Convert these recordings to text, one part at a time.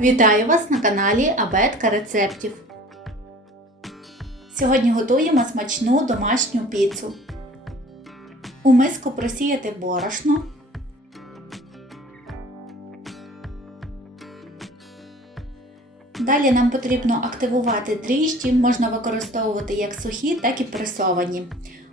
Вітаю вас на каналі Абетка рецептів. Сьогодні готуємо смачну домашню піцу. У миску просіяти борошно. Далі нам потрібно активувати дріжджі, можна використовувати як сухі, так і пресовані.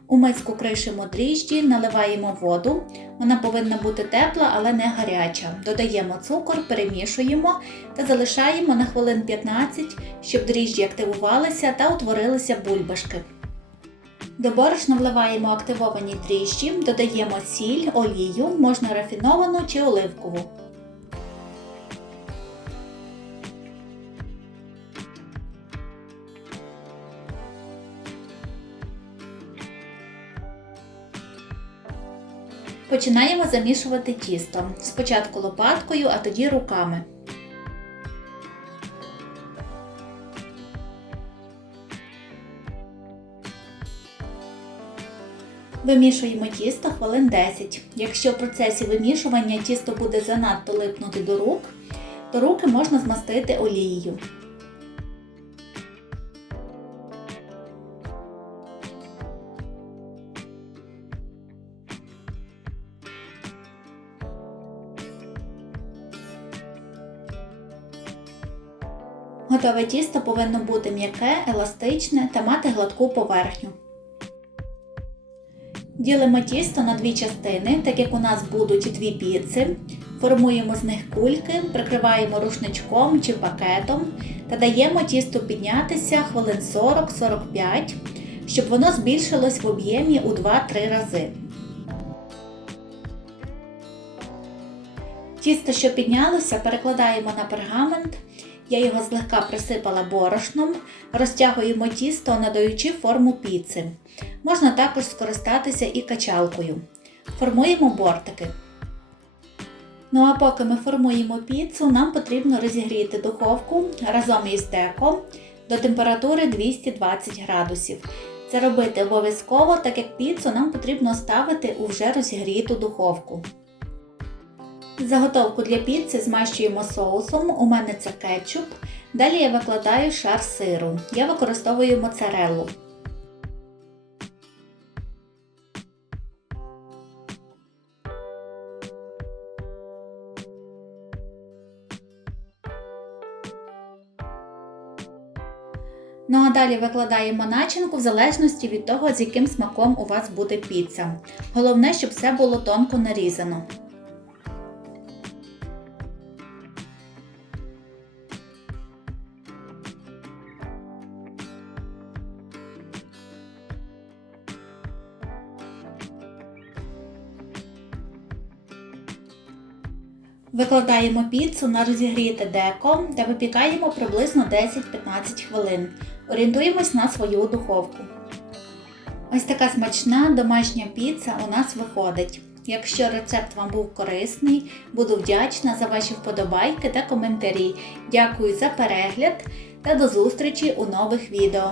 У миску кришимо дріжджі, наливаємо воду. Вона повинна бути тепла, але не гаряча. Додаємо цукор, перемішуємо та залишаємо на хвилин 15, щоб дріжджі активувалися та утворилися бульбашки. До борошна вливаємо активовані дріжджі, додаємо сіль, олію, можна рафіновану чи оливкову. Починаємо замішувати тісто. Спочатку лопаткою, а тоді руками. Вимішуємо тісто хвилин 10. Якщо в процесі вимішування тісто буде занадто липнути до рук, то руки можна змастити олією. Готове тісто повинно бути м'яке, еластичне та мати гладку поверхню. Ділимо тісто на дві частини, так як у нас будуть дві піци. Формуємо з них кульки, прикриваємо рушничком чи пакетом та даємо тісту піднятися хвилин 40-45, щоб воно збільшилось в об'ємі у 2-3 рази. Тісто, що піднялося, перекладаємо на пергамент. Я його злегка присипала борошном, розтягуємо тісто, надаючи форму піци. Можна також скористатися і качалкою. Формуємо бортики. Ну а поки ми формуємо піцу, нам потрібно розігріти духовку разом із деком до температури 220 градусів. Це робити обов'язково, так як піцу нам потрібно ставити у вже розігріту духовку. Заготовку для піци змащуємо соусом, у мене це кетчуп. Далі я викладаю шар сиру. Я використовую моцареллу. Ну а далі викладаємо начинку в залежності від того, з яким смаком у вас буде піца. Головне, щоб все було тонко нарізано. Викладаємо піцу на розігріте деко та випікаємо приблизно 10-15 хвилин. Орієнтуємось на свою духовку. Ось така смачна домашня піца у нас виходить. Якщо рецепт вам був корисний, буду вдячна за ваші вподобайки та коментарі. Дякую за перегляд та до зустрічі у нових відео.